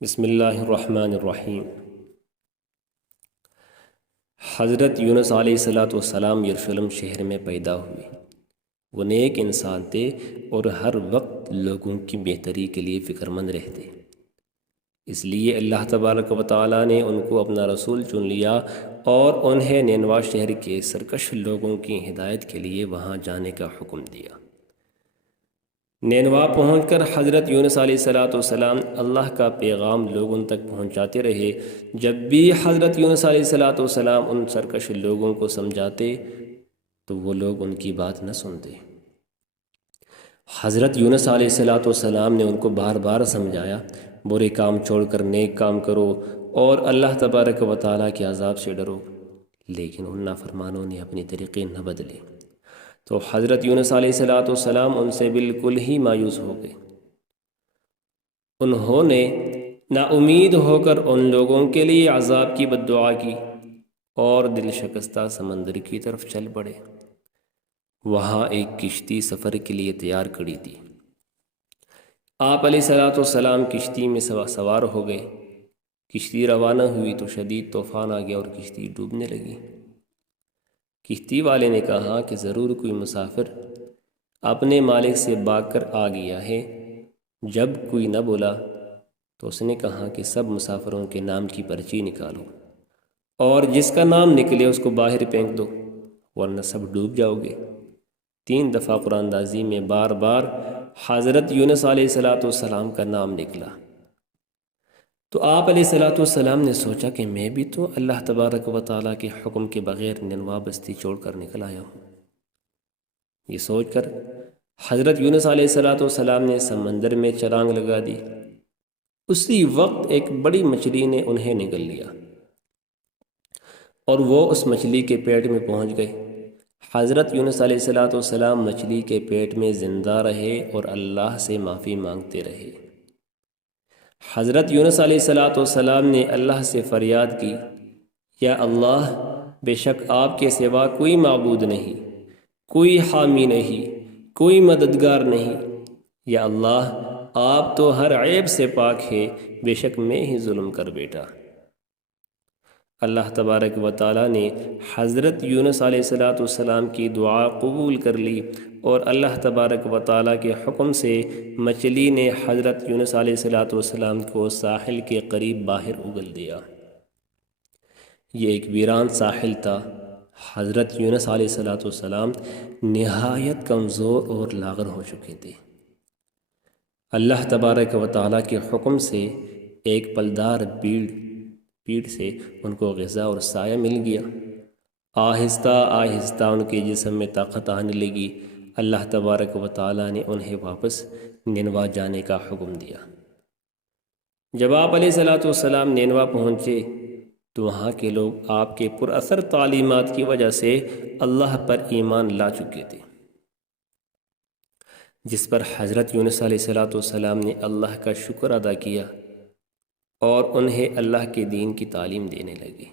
بسم اللہ الرحمن الرحیم۔ حضرت یونس علیہ السلام یروشلم شہر میں پیدا ہوئے۔ وہ نیک انسان تھے اور ہر وقت لوگوں کی بہتری کے لیے فکر مند رہتے۔ اس لیے اللہ تبارک و تعالیٰ نے ان کو اپنا رسول چن لیا اور انہیں نینوا شہر کے سرکش لوگوں کی ہدایت کے لیے وہاں جانے کا حکم دیا۔ نینوا پہنچ کر حضرت یونس علیہ السلام اللہ کا پیغام لوگوں تک پہنچاتے رہے۔ جب بھی حضرت یونس علیہ السلام ان سرکش لوگوں کو سمجھاتے تو وہ لوگ ان کی بات نہ سنتے۔ حضرت یونس علیہ السلام نے ان کو بار بار سمجھایا، برے کام چھوڑ کر نیک کام کرو اور اللہ تبارک و تعالیٰ کے عذاب سے ڈرو، لیکن ان نافرمانوں نے اپنے طریقے نہ بدلے۔ تو حضرت یونس علیہ السلام ان سے بالکل ہی مایوس ہو گئے۔ انہوں نے نا امید ہو کر ان لوگوں کے لیے عذاب کی بد دعا کی اور دل شکستہ سمندر کی طرف چل پڑے۔ وہاں ایک کشتی سفر کے لیے تیار کھڑی تھی۔ آپ علیہ السلام کشتی میں سوار ہو گئے۔ کشتی روانہ ہوئی تو شدید طوفان آ گیا اور کشتی ڈوبنے لگی۔ کشتی والے نے کہا کہ ضرور کوئی مسافر اپنے مالک سے بھاگ کر آ گیا ہے۔ جب کوئی نہ بولا تو اس نے کہا کہ سب مسافروں کے نام کی پرچی نکالو اور جس کا نام نکلے اس کو باہر پھینک دو ورنہ سب ڈوب جاؤ گے۔ 3 دفعہ قرآن اندازی میں بار بار حضرت یونس علیہ السلام کا نام نکلا۔ تو آپ علیہ السلام نے سوچا کہ میں بھی تو اللہ تبارک و تعالیٰ کے حکم کے بغیر نینوا بستی چھوڑ کر نکل آیا ہوں۔ یہ سوچ کر حضرت یونس علیہ السلام نے سمندر میں چھلانگ لگا دی۔ اسی وقت ایک بڑی مچھلی نے انہیں نگل لیا اور وہ اس مچھلی کے پیٹ میں پہنچ گئے۔ حضرت یونس علیہ السلام مچھلی کے پیٹ میں زندہ رہے اور اللہ سے معافی مانگتے رہے۔ حضرت یونس علیہ السلام نے اللہ سے فریاد کی، یا اللہ، بے شک آپ کے سوا کوئی معبود نہیں، کوئی حامی نہیں، کوئی مددگار نہیں۔ یا اللہ، آپ تو ہر عیب سے پاک ہے، بے شک میں ہی ظلم کر بیٹھا۔ اللہ تبارک و تعالیٰ نے حضرت یونس علیہ السلام کی دعا قبول کر لی اور اللہ تبارک و تعالیٰ کے حکم سے مچھلی نے حضرت یونس علیہ السلام کو ساحل کے قریب باہر اگل دیا۔ یہ ایک ویران ساحل تھا۔ حضرت یونس علیہ السلام نہایت کمزور اور لاغر ہو چکے تھے۔ اللہ تبارک و تعالیٰ کے حکم سے ایک پلدار پیڑ سے ان کو غذا اور سایہ مل گیا۔ آہستہ آہستہ ان کے جسم میں طاقت آنے لگی۔ اللہ تبارک و تعالیٰ نے انہیں واپس نینوا جانے کا حکم دیا۔ جب آپ علیہ السلام نینوا پہنچے تو وہاں کے لوگ آپ کے پر اثر تعلیمات کی وجہ سے اللہ پر ایمان لا چکے تھے، جس پر حضرت یونس علیہ السلام نے اللہ کا شکر ادا کیا اور انہیں اللہ کے دین کی تعلیم دینے لگے۔